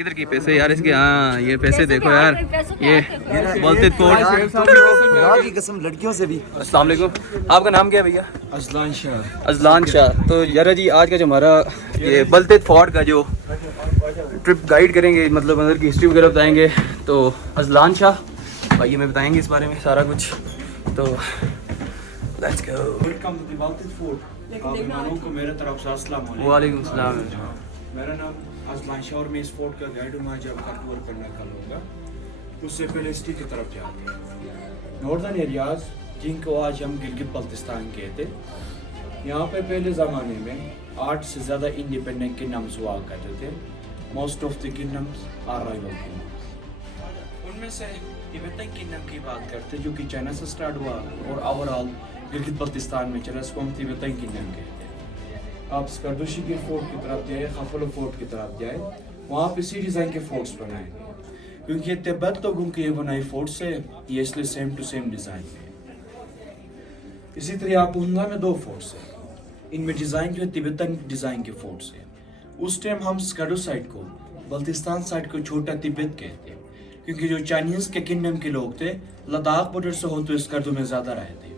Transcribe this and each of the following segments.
किधर की पैसे यार इसके? हाँ ये पैसे देखो यार, ये बोलते की कसम लड़कियों से भी। अस्सलाम वालेकुम, आपका नाम क्या है भैया? Azlan Shah. Azlan Shah. तो यारा जी आज का जो हमारा ये बलतेत फोर्ट का जो ट्रिप गाइड करेंगे, मतलब अंदर की हिस्ट्री वगैरह बताएंगे, तो अजलान शाह भाई हमें बताएंगे इस बारे में सारा कुछ। तो let's go. Welcome to the Baltit fort. आप मेहमानों को मेरे तरफ से अस्सलाम वालेकुम। वालेकुम सलाम। मेरा नाम अजलान शाह और मैं इस फोर्ट का गाइड हूँ। आज आपका टूर करने का होगा। उससे पहले सिटी की तरफ जाते हैं। नॉर्दर्न एरियाज जिनको आज हम गिलगित बल्तिस्तान कहते हैं, यहाँ पे पहले ज़माने में 8 से ज़्यादा इंडिपेंडेंट किंगडम्स हुआ करते थे। Most of the kingdoms are rival kingdoms. उनमें से तिब्बतन किंगडम की बात करते हैं जो कि चाइना से स्टार्ट हुआ और ओवरऑल गिलगित बल्तिस्तान में चला, इसको हम तिब्बतन किंगडम कहते हैं। आप स्कर्दुशी के फोर्ट की तरफ जाए, खफलो फोर्ट की तरफ जाए, वहाँ पे इसी डिज़ाइन के फोर्ट्स बनाए गए, क्योंकि ये तिब्बत लोगों के ये बनाए फोर्ट्स है, ये इसलिए सेम टू सेम डिज़ाइन है। इसी तरह आप उन्ना में 2 फोर्ट्स हैं, इनमें डिज़ाइन जो है तिब्बतन डिज़ाइन के फोर्ट्स हैं। उस टाइम हम स्कर्दू साइड को, बल्तिस्तान साइड को छोटा तिब्बत कहते हैं, क्योंकि जो चाइनीज़ के किंगडम के लोग थे लद्दाख बॉर्डर से होते हुए स्कर्दू में ज़्यादा रहे थे।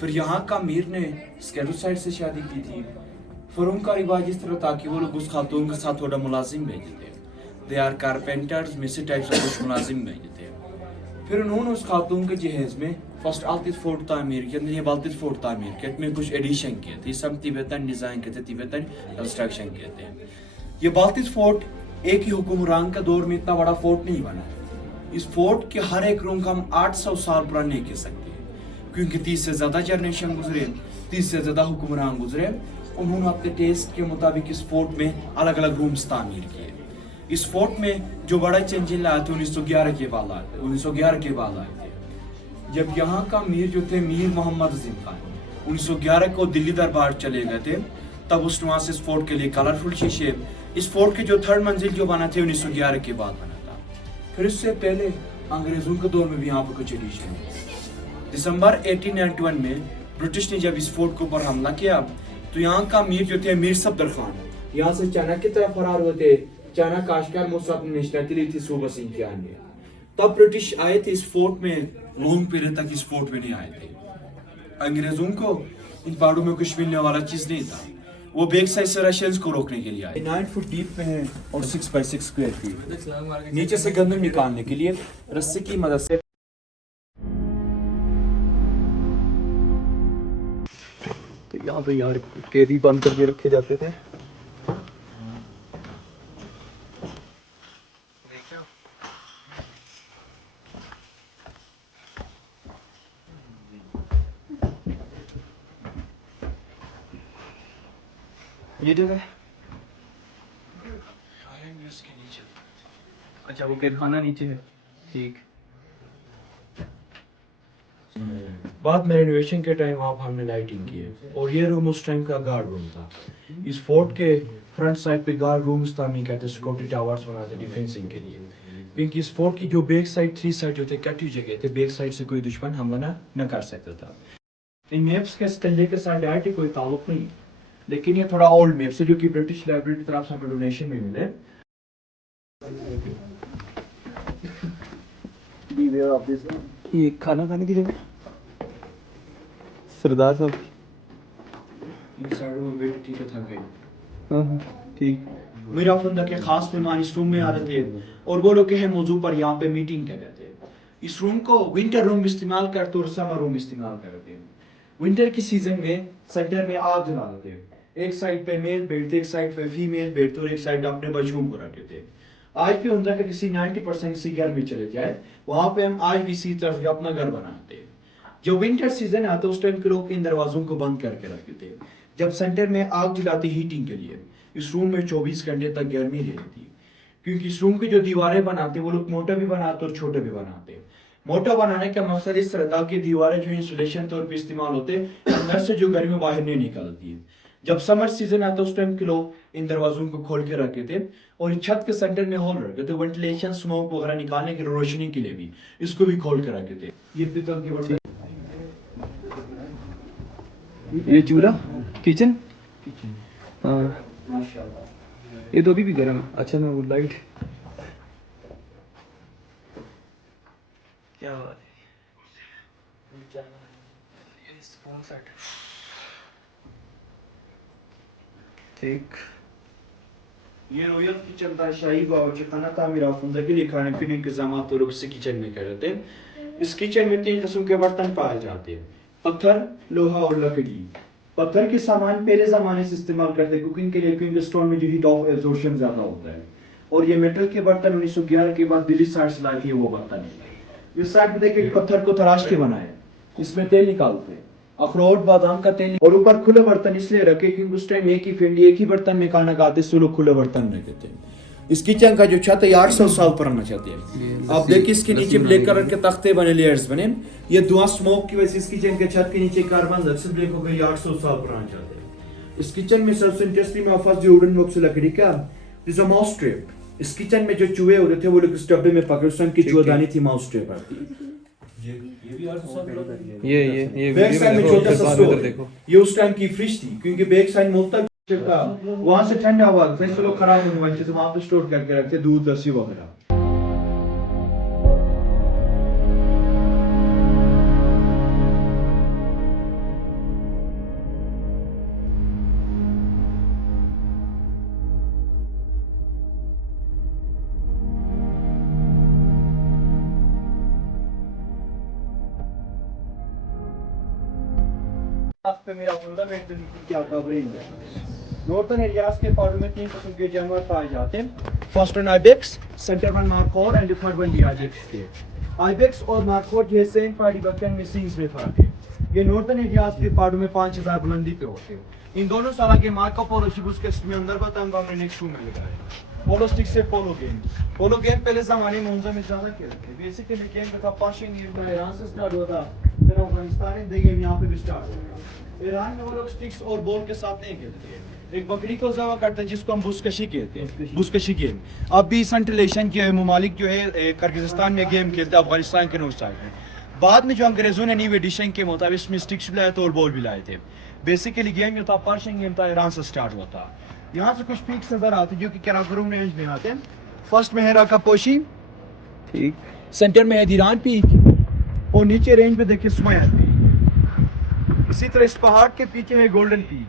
फिर यहाँ का अमीर ने स्कर्दू साइड से शादी की थी। फिर उनका रिवाज इस तरह था कि वो लोग उस खातून के साथ थोड़ा मुलाजिम भेजते थे, दे आर कारपेंटर्स मिसी टाइप से कुछ मुलाजिम भेजते थे। फिर उन्होंने उस खातून के जहेज में फर्स्ट आलतित फोर्ट तामीर किया, ये बालतित फोर्ट तामीर किया, में कुछ एडिशन किए थे, सब तिब्बतन डिज़ाइन के थे, तिब्बतन कंस्ट्रक्शन के थे। ये बालतित फोर्ट एक ही हुक्मरान का दौर में इतना बड़ा फोर्ट नहीं बना। इस फोर्ट के हर एक रूम का हम 800 साल पुराने नहीं कह सकते, क्योंकि 30 से ज़्यादा जनरेशन गुजरे, 30 से ज़्यादा हुक्मरान गुजरे। उन्होंने अपने टेस्ट के मुताबिक इस फोर्ट में अलग अलग रूम्स तामीर किए। इस फोर्ट में जो बड़ा चेंजेस लाए थे 1911 के बाद आए थे, 1911 के बाद आए थे, जब यहाँ का मीर जो थे मीर मोहम्मद अजीम खान 1911 को दिल्ली दरबार चले गए थे, तब उस वहाँ से इस फोर्ट के लिए कलरफुल शीशे, इस फोर्ट के जो 3rd मंजिल जो बना थे 1911 के बाद बना था। फिर इससे पहले अंग्रेजों के दौर में भी यहाँ पर कुछ एडिशन है। दिसंबर 1891 में ब्रिटिश ने जब इस फोर्ट के ऊपर हमला किया, तो यहाँ का मीर जो थे मीर सफदर खान यहाँ से चाइना की तरफ फरार हुए थे। चाइना काशकार मुझसे अपनी नेशनलिटी ली थी सूबा सिंह के आने। तब ब्रिटिश आए थे इस फोर्ट में, लॉन्ग पीरियड तक इस फोर्ट में नहीं आए थे। अंग्रेजों को इन पहाड़ों में कुछ मिलने वाला चीज नहीं था, वो बैक साइड से रशियंस को रोकने के लिए आए। 9 फुट डीप में है और 6 बाई 6 स्क्वायर फीट। नीचे से गंदम निकालने के लिए रस्सी की मदद से तो यहाँ पे यार कैदी बंद करके रखे जाते थे। ये जगह अच्छा, वो कैद खाना नीचे है, ठीक। बाद में रेनोवेशन के टाइम वहाँ हमने लाइटिंग की है, और ये रूम उस टाइम का गार्ड रूम था। इस फोर्ट के फ्रंट साइड पे गार्ड रूम्स तामीर करते, सिक्योरिटी टावर्स बनाते डिफेंसिंग के लिए, क्योंकि इस फोर्ट की जो बैक साइड 3 साइड जो थे कटी जगह थे, बैक साइड से कोई दुश्मन हमला न कर सकता था। इन मैप्स के स्टैंडे के साथ डायरेक्टली कोई ताल्लुक नहीं, लेकिन ये थोड़ा ओल्ड मैप्स है जो कि ब्रिटिश लाइब्रेरी की तरफ से हमें डोनेशन में मिले। ये खाना खाने की जगह सरदार साहब ठीक। मेरा फंदा के खास मेहमान इस रूम में आ रहे थे और वो लोग के मौजू पर यहाँ पे मीटिंग कर रहे थे। इस रूम को विंटर रूम इस्तेमाल करते और समर रूम इस्तेमाल करते हैं। विंटर की सीजन में सेंटर में आग जलाते थे, एक साइड पे मेल बैठते, एक साइड पे फीमेल बैठते और एक साइड अपने बच्चों को रखते थे। आज भी होता है कि किसी 90% किसी घर में चले जाए, वहां पे हम आज भी इसी तरह का अपना घर बनाते हैं। जो विंटर सीजन आता है उस टाइम के लोग इन दरवाजों को बंद करके रखते थे। जब सेंटर में आग जलाते हीटिंग के लिए, इस रूम में 24 घंटे तक गर्मी रहती थी, क्योंकि इस रूम की जो दीवारें बनाते वो लोग मोटा भी बनाते और छोटे भी बनाते। मोटा बनाने का मकसद इस तरह था कि दीवारें जो इंसुलेशन तौर पर इस्तेमाल होते, अंदर से जो गर्मी बाहर नहीं निकलती है। जब समर सीजन आता उस टाइम के लोग इन दरवाजों को खोल के रखते थे और छत के सेंटर में होल रखे थे, वेंटिलेशन स्मोक वगैरह निकालने की रोशनी के लिए भी इसको भी खोल के रखे थे। ये पीतल के बर्तन, ये चूल्हा किचन, हाँ ये तो अभी भी गर्म है। अच्छा मैं वो लाइट ठीक. ये रॉयल किचन था, शाही बावर्ची खाना तामीर आफंदा के लिए खाने पीने के इंतजाम तो लोग इस किचन में करते हैं। इस किचन में 3 किस्म के बर्तन पाए जाते हैं, पत्थर, लोहा और लकड़ी। पत्थर के सामान पहले ज़माने से इस्तेमाल करते हैं कुकिंग के लिए, क्योंकि स्टोन में जो हीट ऑफ एब्जॉर्प्शन ज़्यादा होता है। और ये मेटल के बर्तन 1911 के बाद दिल्ली साइड से लाए थे वो बर्तन है। इस साइड में देखिए पत्थर को तराश के बनाए, इसमें तेल निकालते हैं, अखरोट बादाम का तेल। और ऊपर खुले बर्तन इसलिए रखे क्योंकि उस टाइम एक ही फैमिली एक ही बर्तन में खाना खाते, सो लोग खुले बर्तन रखते हैं। इस किचन का जो छत है 800 साल पुराना छत है। आप देखिए इसके नीचे ब्लैक कलर के तख्ते बने, लेयर्स बने। ये धुआं स्मोक की वजह से इस किचन के छत के नीचे कार्बन डाइऑक्साइड ब्लैक हो गई। 800 साल पुराना छत है। इस किचन में सबसे इंटरेस्टिंग में फर्स्ट जो वुडन बॉक्स लकड़ी का इज अ माउस ट्रैप। इस किचन में जो चूहे होते थे वो लोग इस डब्बे में पकड़ सन की चूहेदानी थी, माउस ट्रैप आती। ये बैक साइड में छोटा सा स्टोर देखो, ये उस टाइम की फ्रिज थी क्योंकि बैक साइड मुल्तक था, वहां से ठंडा हवा फ्रिज लोग खराब होने वाली थी, वहां पे स्टोर करके रखते दूध लस्सी वगैरह। पे मेरा फंडामेंटल क्या कवरेज है। नॉर्थन एरियाज के पार्ट में 3 किस्म के जानवर पाए जाते हैं। First one ibex, centre one markhor and third one ibex. Ibex और मार्कोर जो सेम पार्टी बकन में सींग्स में फर्क है। ये नॉर्थन एरियाज के पार्ट में 5000 बुलंदी पे होते हैं। इन दोनों साल के मार्को पोलो शिबुस के में अंदर बताऊंगा हमने नेक्स्ट में लगाया। पोलो स्टिक से पोलो गेम। पोलो गेम पहले जमाने में उनसे में ज्यादा खेलते थे। बेसिकली गेम का पर्शियन ईरान से स्टार्ट होता, फिर अफगानिस्तान में गेम यहां पे भी स्टार्ट होता। ईरान में वो लोग स्टिक्स और बॉल के साथ नहीं खेलते हैं। एक बकरी को ज़बह करते हैं जिसको हम बुसकशी कहते हैं, बुसकशी गेम। अब भी सेंट्रलेशन के ममालिक जो है किर्गिस्तान में गेम खेलते हैं, अफगानिस्तान के नॉर्थ साइड में। बाद में जो अंग्रेजों ने न्यू एडिशन के मुताबिक इसमें स्टिक्स भी लाए थे और बॉल भी लाए थे। बेसिकली गेम जो था पर्शियन गेम था, ईरान से स्टार्ट हुआ था। यहाँ से कुछ पीक्स नजर आते हैं जो कि कराकोरम रेंज में आते हैं। फर्स्ट में है राकापोशी, ठीक। सेंटर में है दीरान पीक और नीचे रेंज पे देखिए स्मायर पीक। इसी तरह इस पहाड़ के पीछे है गोल्डन पीक।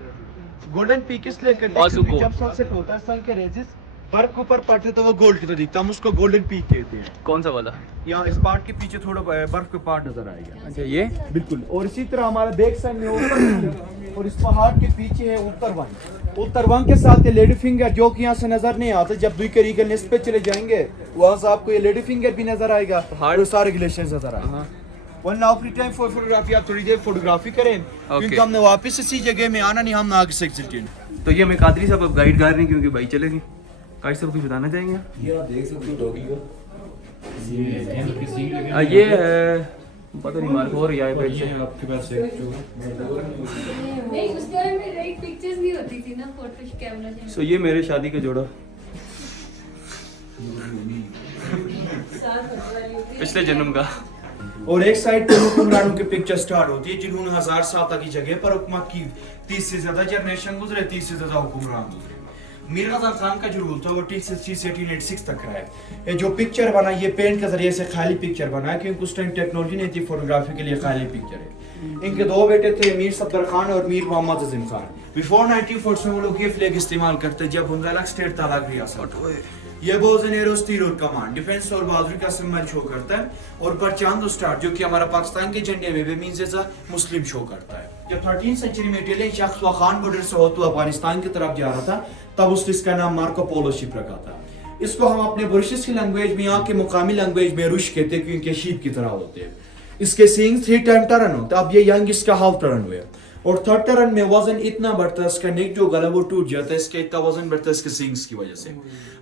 गोल्डन पीक इसलिए कहते हैं क्योंकि जब सनसेट होता है सन के रेजेस बर्फ के ऊपर पड़ते तो वो गोल्ड की तरह दिखता है, हम उसको गोल्डन पीक कहते हैं। कौन सा वाला? यहाँ इस पहाड़ के पीछे थोड़ा बर्फ का पहाड़ नजर आएगा। अच्छा, ये बिल्कुल। और इसी तरह हमारा बैक साइड में और इस पहाड़ के पीछे है उत्तरवन। उत्तरवन के साथ ये लेडी फिंगर जो कि यहाँ से नजर नहीं आता, जब दुई के रीगल पे चले जाएंगे वहाँ से आपको ये लेडी फिंगर भी नजर आएगा और सारे ग्लेशियर्स नजर आएगा। One now free time for photography, आप थोड़ी देर फोटोग्राफी करें क्योंकि हमने वापस इसी जगह में आना नहीं, हम आगे से एग्जिट। तो ये हमें कादरी साहब अब गाइड कर रहे हैं क्योंकि भाई चलेंगे। गाइड साहब कुछ बताना चाहेंगे? ये आप देख सकते हो डॉगी को, ये पता नहीं मार्को और या पेट से आपके पास एक जो नहीं उस टाइम में राइट पिक्चर्स नहीं होती थी ना, फोटो कैमरा से। सो ये मेरे शादी का जोड़ा पिछले जन्म का। और एक साइड पे हुक्मरानों की पिक्चर स्टार्ट होती है जिन्होंने 1000 साल तक की जगह पर हुकूमत की। 30 से ज्यादा जनरेशन गुजरे, 30 से ज्यादा हुक्मरान गुजरे। मीर गज़ाल खान का जो रूल था वो 1863 से 1886 तक रहा है। ये जो पिक्चर बना ये पेंट के जरिए से खाली पिक्चर बना है क्योंकि उस टाइम टेक्नोलॉजी नहीं थी, फोटोग्राफी के लिए खाली पिक्चर है। इनके 2 बेटे थे, मीर सफदर खान और मीर मोहम्मद अजीम खान। बिफोर 1940 में वो लोग ये फ्लैग इस्तेमाल करते जब बुंदेलखंड स्टेट था अलग रियासत। ये बोज एंड एरोस तीर और कमान डिफेंस और बहादुरी का सिंबल शो करता है। और परचांद स्टार जो कि हमारा पाकिस्तान के झंडे में मींस एज मुस्लिम शो करता है। जब 13वीं सेंचुरी में इटालियन शख्स खान बॉर्डर से होते हुए अफगानिस्तान की तरफ जा रहा था तब उसने इसका नाम मार्को पोलो शिप रखा था। इसको हम अपने बुरशिस की लैंग्वेज में, यहाँ के मुकामी लैंग्वेज में रुश कहते हैं क्योंकि शीप की तरह होते हैं। इसके सींग 3 टाइम टर्न होता है। अब ये यंग इसका हाफ टर्न हुआ और 3rd टर्न में वजन इतना बढ़ता है, इसका नेक जो गला वो टूट जाता है, इसका इतना वजन बढ़ता है इसके सींग्स की वजह से।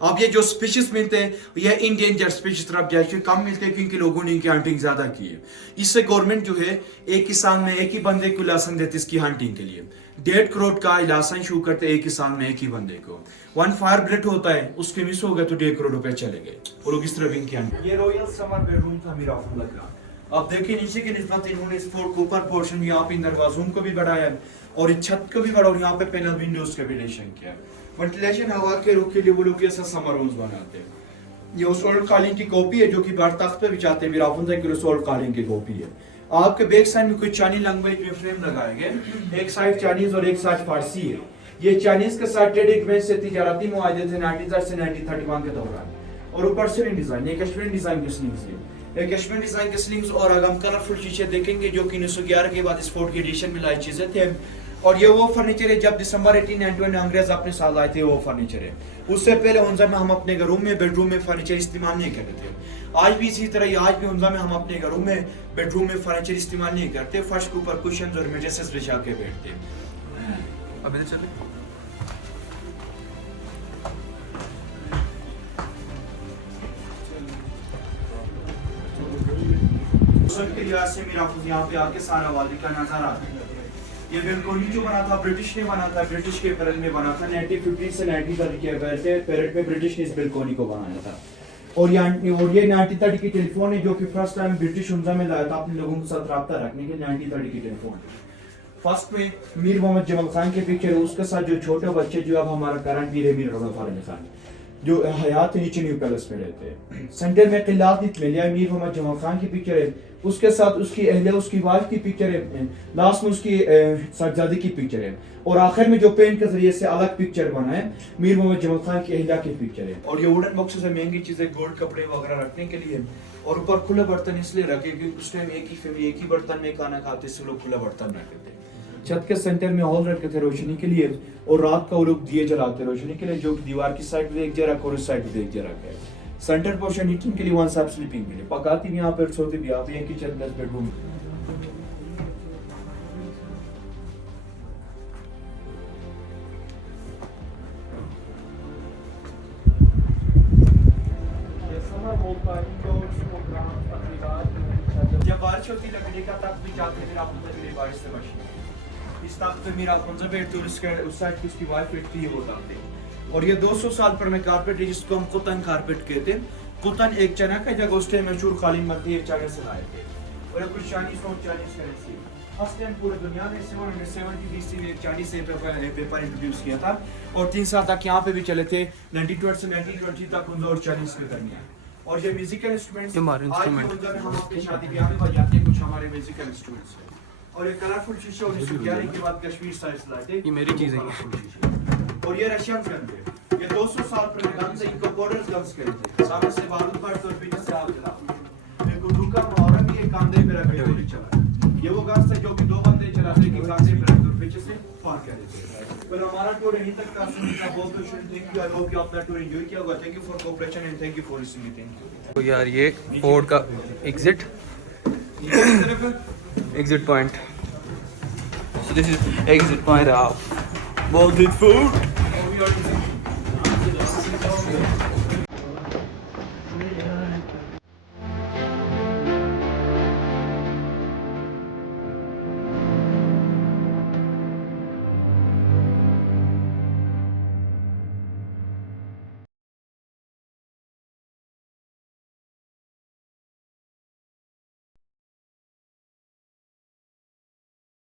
अब ये जो स्पीशीज मिलते हैं ये इंडेंजर स्पीशीज तरफ जाए कम मिलते हैं क्योंकि लोगों ने इनकी हंटिंग ज्यादा की है। इससे गवर्नमेंट जो है एक ही साल में एक ही बंदे को लाइसेंस देती है इसकी हंटिंग के लिए। 1.5 करोड़ का लाइसेंस शू करते एक ही साल में एक ही बंदे को। 1 फायर ब्लेड होता है, उसके मिस हो गए तो 1.5 करोड़ रुपए चले गए। वो लोग इस तरह भी इनकी हंटिंग। ये रॉयल समर बेडरूम था मीरा फुल्ला का। अब देखिए नीचे की निस्बत इन्होंने इस फोर्ट के ऊपर पोर्शन यहाँ पे दरवाजों को भी बढ़ाया है और इस छत को भी बढ़ा और यहाँ पे पैनल विंडोज का भी एडिशन किया है। वेंटिलेशन हवा के रुख के लिए वो लोग ऐसा समर रूम्स बनाते हैं। ये उस ओल्ड कालीन की कॉपी है जो कि बार तख्त पे बिछाते हैं। मीरा फुल्ला की उस ओल्ड कालीन की कॉपी है। आपके बैक साइड में कुछ चाइनीज लैंग्वेज में फ्रेम लगाए गए, एक साइड चाइनीज और एक साइड फारसी है। ये चाइनीज के साथ ट्रेड एग्रीमेंट से तिजारती मुआहदे थे 1930 से 1931 के दौरान। और ऊपर से डिजाइन, ये कश्मीरी डिजाइन के स्लिंग्स है, ये कश्मीरी डिजाइन के स्लिंग्स। और अगर हम कलरफुल चीजें देखेंगे जो कि 1911 के बाद इस फोर्ट की एडिशन में लाई चीजें थे। और ये वो फर्नीचर है जब दिसंबर 1891 में अंग्रेज अपने साथ लाए थे, वो फर्नीचर है। उससे पहले हुंजा में हम अपने घरों में बेडरूम में फर्नीचर इस्तेमाल नहीं करते थे। आज भी इसी तरह आज भी हुंजा में हम अपने घरों में बेडरूम में फर्नीचर इस्तेमाल नहीं करते, फर्श के ऊपर कुशन और मैट्रेसेस बिछा के बैठते। अब इधर चले। के लिहाज से मेरा यहाँ पे आके सारा वादी का नजारा आता है। ये बेलकोनी जो बना था ब्रिटिश ने बना था, ब्रिटिश के पीरियड में बना था 1950 से 1930 के पीरियड में ब्रिटिश ने इस बेलकोनी को बनाया था। और ये 1930 की टेलीफोन है जो कि फर्स्ट टाइम ब्रिटिश हुंजा में लाया था अपने लोगों के साथ रब्ता रखने के लिए। 1930 की टेलीफोन फर्स्ट में मीर मोहम्मद जमल खान के पिक्चर है, उसके साथ जो छोटे बच्चे जो अब हमारा करंट वीर है मीर रऊफ अली खान जो हयात नीचे न्यू पैलेस में रहते हैं। सेंटर में किलात मिलिया मीर मोहम्मद जमल खान की पिक्चर है, उसके साथ उसकी अहले उसकी वाइफ की पिक्चर है, लास्ट में उसकी साहबजादी की पिक्चर है। और आखिर में जो पेन के जरिए से अलग पिक्चर बना है मीर मोहम्मद जमल खान की अहलिया की पिक्चर है। और ये वुडन बॉक्सेस है, महंगी चीजें, गोल्ड कपड़े वगैरह रखने के लिए। और ऊपर खुले बर्तन इसलिए रखे क्योंकि उस टाइम एक ही फैमिली एक ही बर्तन में खाना खाते, सब लोग खुले बर्तन रखते थे। छत के सेंटर में हॉल रखे थे रोशनी के लिए, और रात का वो लोग दिए जलाते रोशनी के लिए, जो दीवार की साइड पे एक जरा और इस साइड पे एक जरा है। सेंटर पोर्शन हीटिंग के लिए, वन साइड स्लीपिंग के लिए, पकाती भी यहाँ पे, सोती भी यहाँ पे, एक किचन 10 बेडरूम। जब बारिश होती लकड़ी का तख्त भी जाते फिर आप बारिश से बचने। इस तख्त पे मेरा हुंजा बैठते, उस साइड की उसकी वाइफ बैठती है, वो तख्त। और ये 200 साल पुराने कारपेट है जिसको हम कुतन कारपेट कहते हैं। कुतन एक चनक है जगह उस टाइम मशहूर कालीन मर्दी एक चाइना से लाए थे। और ये कुछ चाइनीज करेंसी फर्स्ट टाइम पूरे दुनिया में 770 BC में एक चाइनीज से पेपर इंट्रोड्यूस किया था। और 3 साल तक यहाँ पे भी चले थे, 1920 से 1920 तक हुंजा और चाइनीज के दरमियान। और ये म्यूजिकल इंस्ट्रूमेंट्स हम अपनी शादी ब्याह में बजाते हैं, कुछ हमारे म्यूजिकल इंस्ट्रूमेंट्स हैं। और ये कलरफुल शीशे 1911 के बाद कश्मीर साइज लाए थे, ये मेरी चीज़ है। और ये रशियन गन थे, ये 200 साल पुराने गन थे, इनको कोरस गन्स कहते हैं। सामने से बारूद फटता और पीछे से आग जलाते। ये गुड्डूका मुहर्रम भी एक कांधे पे रखे गोली चला। ये वो गन्स थे जो कि 2 बंदे चलाते कि कांधे पे रखते और पीछे से फायर कर देते। पर हमारा टूर यहीं तक था। सुनना बहुत कुछ, थैंक यू। आई होप कि आपने टूर एंजॉय किया होगा। Thank you for cooperation and thank you for listening. Thank you. तो यार ये फोर्ट का exit point, this is exit point of Baltic Fort।